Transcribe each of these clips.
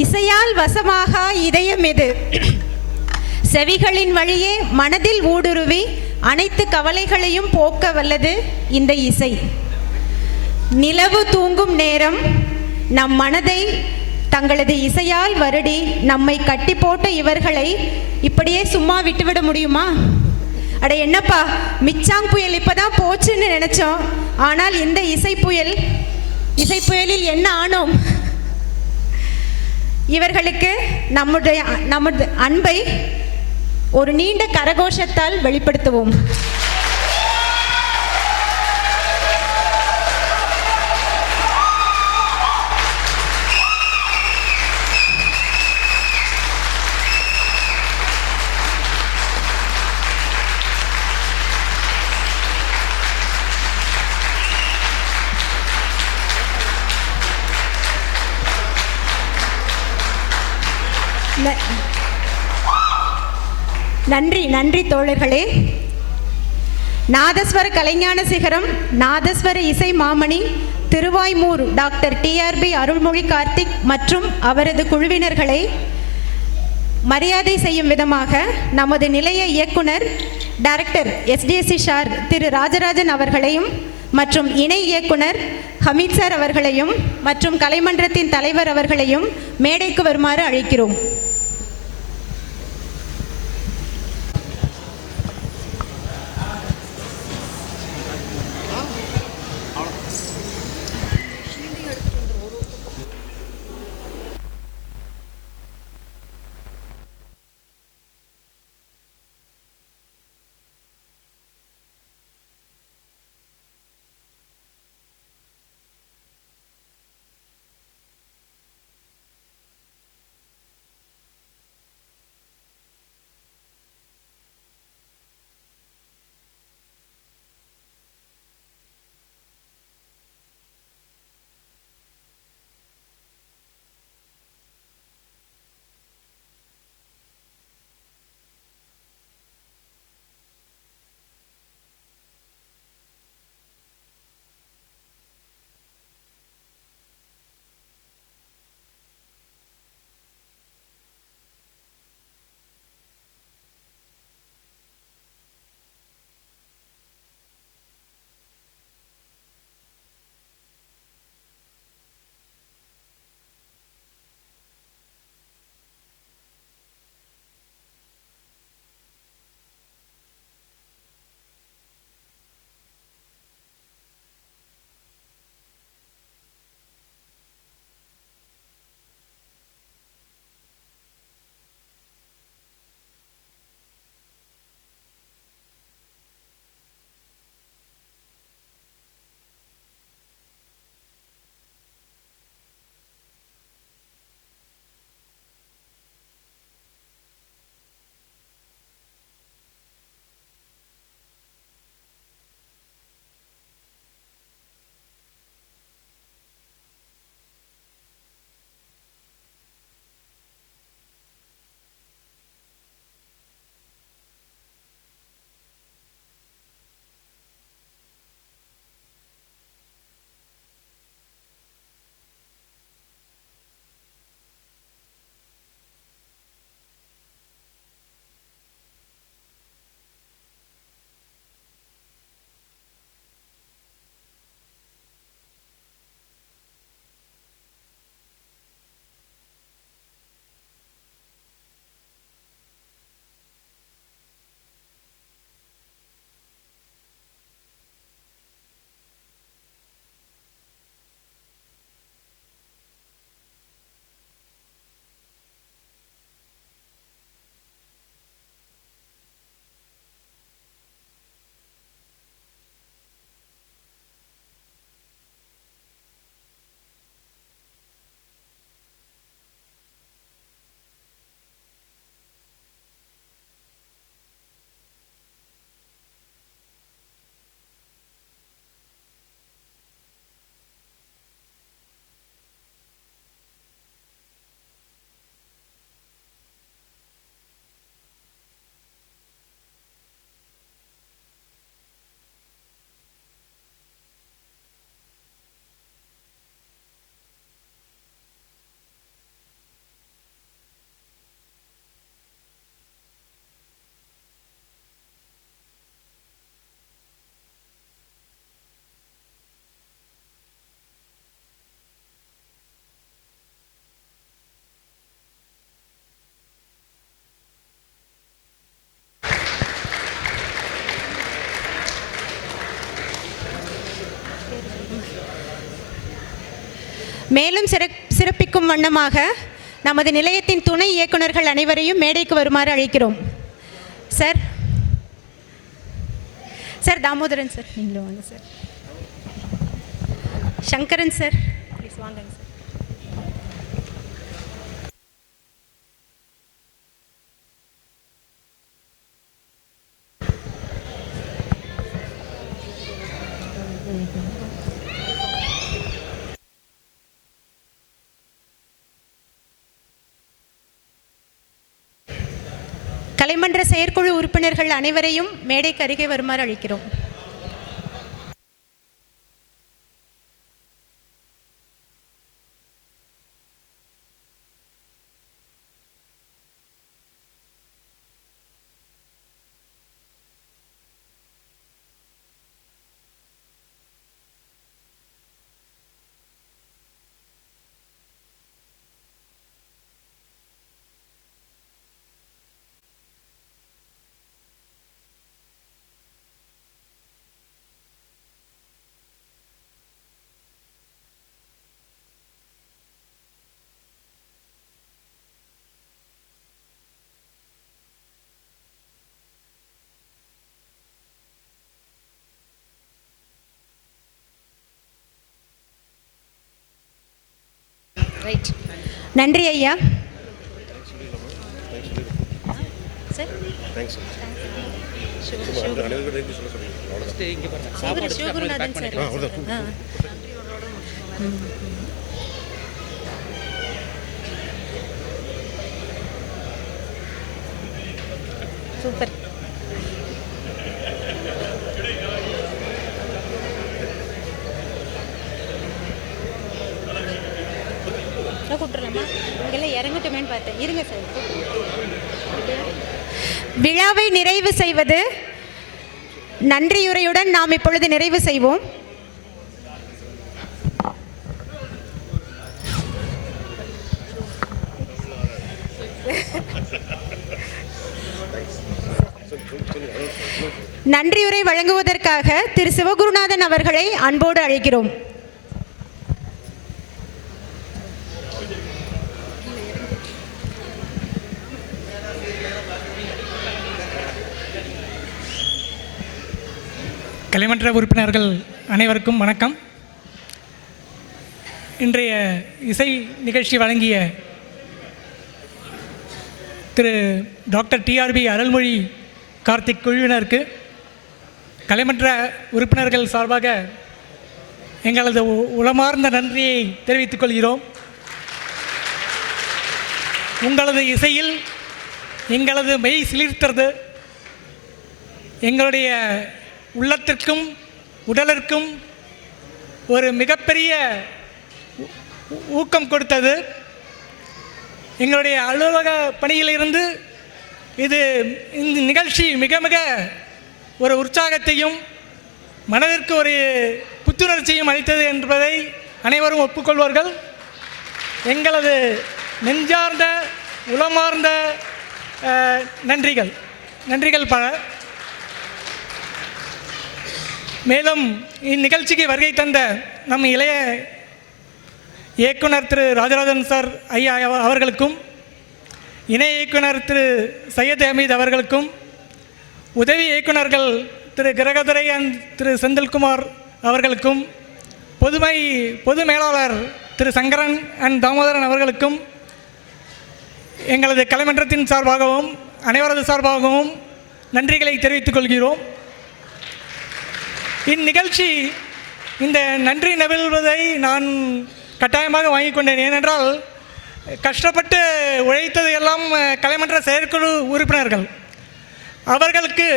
இசையால் வசமாக இதயம் எது? செவிகளின் வழியே மனதில் ஊடுருவி அனைத்து கவலைகளையும் போக்க வல்லது இந்த இசை. நிலவு தூங்கும் நேரம் நம் மனதை தங்களது இசையால் வருடி நம்மை கட்டி போட்ட இவர்களை இப்படியே சும்மா விட்டுவிட முடியுமா? அட என்னப்பா, மிச்சாங் புயல் இப்பதான் போச்சுன்னு நினைச்சோம். ஆனால் இந்த இசை புயலில் என்ன ஆனோம்? இவர்களுக்கு நமது அன்பை ஒரு நீண்ட கரகோஷத்தால் வெளிப்படுத்துவோம். நன்றி நன்றி தோழர்களே. நாதஸ்வர கலைஞான சிகரம் நாதஸ்வர இசை மாமணி திருவாய்மூர் டாக்டர் TRB அருள்மொழி கார்த்திக் மற்றும் அவரது குழுவினர்களை மரியாதை செய்யும் விதமாக நமது நிலைய இயக்குனர் டைரக்டர் SDSC சார் திரு ராஜராஜன் அவர்களையும் மற்றும் இணை இயக்குனர் ஹமீத் சார் அவர்களையும் மற்றும் கலைமன்றத்தின் தலைவர் அவர்களையும் மேடைக்கு வருமாறு அழைக்கிறோம். மேலும் சிறப்பிக்கும் வண்ணமாக நமது நிலையத்தின் துணை இயக்குநர்கள் அனைவரையும் மேடைக்கு வருமாறு அழைக்கிறோம். சார் சார் தாமோதரன் சார் நீங்களும் வாங்க சார். சங்கரன் சார் ப்ளீஸ் வாங்க சார். கலைமன்ற செயற்குழு உறுப்பினர்கள் அனைவரையும் மேடைக்கு அருகே வருமாறு அழைக்கிறோம். ரைட், நன்றி ஐயா. Sir Sivagurunathan sir. சூப்பர். கூப்பிட்டுலாமா? இங்கெல்லாம் இறங்கட்டுமேன்னு பார்த்தேன். இருங்க சார். விழாவை நிறைவு செய்வது நன்றியுரையுடன் நாம் இப்பொழுது நிறைவு செய்வோம். நன்றியுரை வழங்குவதற்காக திரு சிவகுருநாதன் அவர்களை அன்போடு அழைக்கிறோம். கலைமன்ற உறுப்பினர்கள் அனைவருக்கும் வணக்கம். இன்றைய இசை நிகழ்ச்சி வழங்கிய திரு டாக்டர் டிஆர்பி அருள்மொழி கார்த்திக் குழுவினருக்கு கலைமன்ற உறுப்பினர்கள் சார்பாக எங்களது உளமார்ந்த நன்றியை தெரிவித்துக் கொள்கிறோம். உங்களது இசையில் எங்களது மெய் சிலிர்த்தது. எங்களுடைய உள்ளத்திற்கும் உடலிற்கும் ஒரு மிகப்பெரிய ஊக்கம் கொடுத்தது. எங்களுடைய அலுவலக பணியிலிருந்து இந்த நிகழ்ச்சி மிக மிக ஒரு உற்சாகத்தையும் மனதிற்கு ஒரு புத்துணர்ச்சியும் அளித்தது என்பதை அனைவரும் ஒப்புக்கொள்வார்கள். எங்களது நெஞ்சார்ந்த உளமார்ந்த நன்றிகள் பல. மேலும் இந்நிகழ்ச்சிக்கு வருகை தந்த நம் இளைய இயக்குனர் திரு ராஜராஜன் சார் ஐயா அவர்களுக்கும், இணை இயக்குனர் திரு சையத் அமீத் அவர்களுக்கும், உதவி இயக்குனர்கள் திரு கிரகதுரை அண்ட் திரு செந்தில்குமார் அவர்களுக்கும், பொது மேலாளர் திரு சங்கரன் அண்ட் தாமோதரன் அவர்களுக்கும் எங்களது கலைமன்றத்தின் சார்பாகவும் அனைவரது சார்பாகவும் நன்றிகளை தெரிவித்துக் கொள்கிறோம். இந்நிகழ்ச்சி இந்த நன்றி நவிழ்வதை நான் கட்டாயமாக வாங்கிக் கொண்டேன். ஏனென்றால் கஷ்டப்பட்டு உழைத்தது எல்லாம் கலைமன்ற செயற்குழு உறுப்பினர்கள். அவர்களுக்கு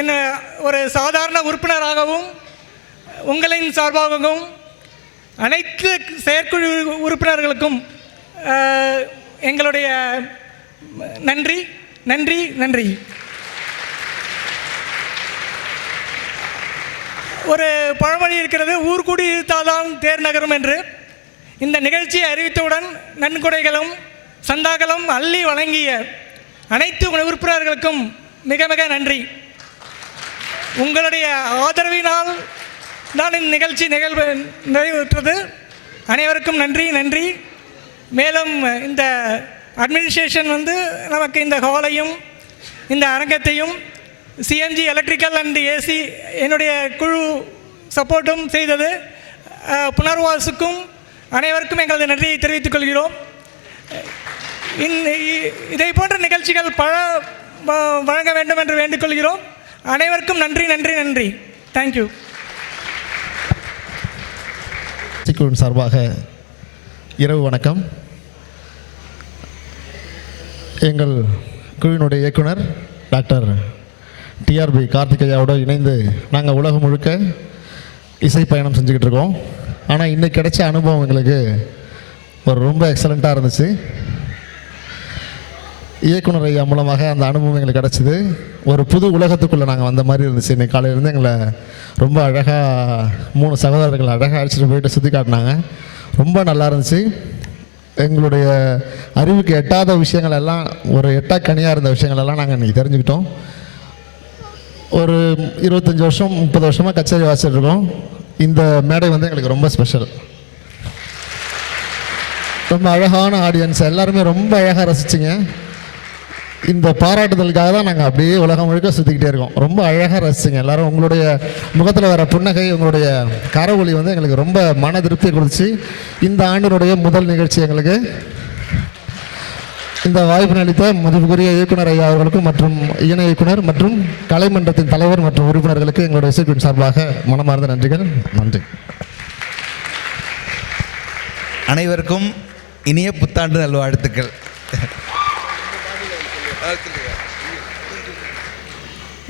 என்ன ஒரு சாதாரண உறுப்பினராகவும் உங்களின் சார்பாகவும் அனைத்து செயற்குழு உறுப்பினர்களுக்கும் எங்களுடைய நன்றி நன்றி நன்றி. ஒரு பழமொழி இருக்கிறது, ஊர் கூடி இழுத்தால்தான் தேர் நகரும் என்று. இந்த நிகழ்ச்சியை அறிவித்தவுடன் நன்கொடைகளும் சந்தாக்களும் அள்ளி வழங்கிய அனைத்து உறுப்பினர்களுக்கும் மிக மிக நன்றி. உங்களுடைய ஆதரவினால் தான் இந்த நிகழ்ச்சி நிறைவுற்றது. அனைவருக்கும் நன்றி நன்றி. மேலும் இந்த அட்மினிஸ்ட்ரேஷன் நமக்கு இந்த ஹாலையும் இந்த அரங்கத்தையும் சிஎம்ஜி எலக்ட்ரிக்கல் அண்ட் ஏசி என்னுடைய குழு சப்போர்ட்டும் செய்தது. புனர்வாசுக்கும் அனைவருக்கும் எங்களது நன்றியை தெரிவித்துக் கொள்கிறோம். இதை போன்ற நிகழ்ச்சிகள் வழங்க வேண்டும் என்று வேண்டிக்கொள்கிறோம். அனைவருக்கும் நன்றி நன்றி நன்றி. தேங்க்யூ. குழுவின் சார்பாக இரவு வணக்கம். எங்கள் குழுவினுடைய இயக்குனர் டாக்டர் டிஆர்பி கார்த்திகையாவோடு இணைந்து நாங்கள் உலகம் முழுக்க இசை பயணம் செஞ்சுக்கிட்டு இருக்கோம். ஆனால் இன்றைக்கி கிடைச்ச அனுபவம் எங்களுக்கு ஒரு ரொம்ப எக்ஸலண்ட்டாக இருந்துச்சு. இயக்குனர் ஐயா மூலமாக அந்த அனுபவம் எங்களுக்கு கிடச்சிது. ஒரு புது உலகத்துக்குள்ளே நாங்கள் வந்த மாதிரி இருந்துச்சு. இன்றைக்கி காலையிலேருந்து எங்களை ரொம்ப அழகாக 3 சகோதரர்கள் அழகாக அழைச்சிட்டு போயிட்டு சுற்றி காட்டினாங்க. ரொம்ப நல்லா இருந்துச்சு. எங்களுடைய அறிவுக்கு எட்டாத விஷயங்கள் எல்லாம், ஒரு எட்டாக்கனியாக இருந்த விஷயங்கள் எல்லாம் நாங்கள் இன்றைக்கி தெரிஞ்சுக்கிட்டோம். ஒரு 25 வருஷம் 30 வருஷமாக கச்சேரி வாசிச்சுட்டு இருக்கோம். இந்த மேடை எங்களுக்கு ரொம்ப ஸ்பெஷல். ரொம்ப அழகான ஆடியன்ஸ், எல்லாருமே ரொம்ப அழகாக ரசிச்சிங்க. இந்த பாராட்டுதலுக்காக தான் நாங்கள் அப்படியே உலகம் முழுக்க சுற்றிக்கிட்டே இருக்கோம். ரொம்ப அழகாக ரசிச்சிங்க எல்லோரும். உங்களுடைய முகத்தில் வர புன்னகை, உங்களுடைய கரவொலி எங்களுக்கு ரொம்ப மன திருப்தியை கொடுத்துச்சு. இந்த ஆண்டினுடைய முதல் நிகழ்ச்சி எங்களுக்கு இந்த வாய்ப்பு அளித்த மதிப்புக்குரிய இயக்குனர் ஐயா அவர்களுக்கும் மற்றும் இணை இயக்குனர் மற்றும் கலைமன்றத்தின் தலைவர் மற்றும் உறுப்பினர்களுக்கு எங்களுடைய இசைக்குழுவின் சார்பாக மனமார்ந்த நன்றிகள். நன்றி. அனைவருக்கும் இனிய புத்தாண்டு நல்வாழ்த்துக்கள்.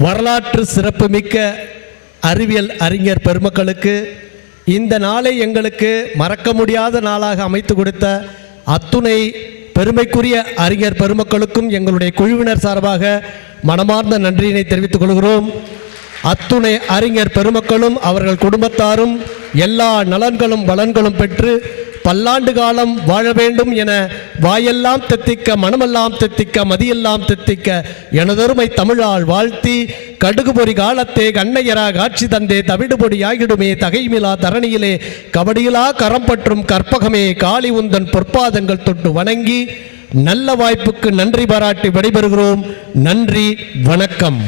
வரலாற்று சிறப்புமிக்க அறிவியல் அறிஞர் பெருமக்களுக்கு இந்த நாளை எங்களுக்கு மறக்க முடியாத நாளாக அமைத்து கொடுத்த அத்துணை பெருமைக்குரிய அறிஞர் பெருமக்களுக்கும் எங்களுடைய குழுவினர் சார்பாக மனமார்ந்த நன்றியினை தெரிவித்துக் கொள்கிறோம். அத்துணை அறிஞர் பெருமக்களும் அவர்கள் குடும்பத்தாரும் எல்லா நலன்களும் வளன்களும் பெற்று பல்லாண்டு காலம் வாழ வேண்டும் என வாயெல்லாம் தெத்திக்க மனமெல்லாம் தெத்திக்க மதியெல்லாம் தெத்திக்க எனதொருமை தமிழால் வாழ்த்தி கடுகுபொறி காலத்தே கண்ணையரா காட்சி தந்தே தவிடுபொடி ஆகிடுமே தகைமிலா தரணியிலே கபடியிலா கரம் பற்றும் கற்பகமே காளி உந்தன் பொற்பாதங்கள் தொட்டு வணங்கி நல்ல வாய்ப்புக்கு நன்றி பாராட்டி விடைபெறுகிறோம். நன்றி, வணக்கம்.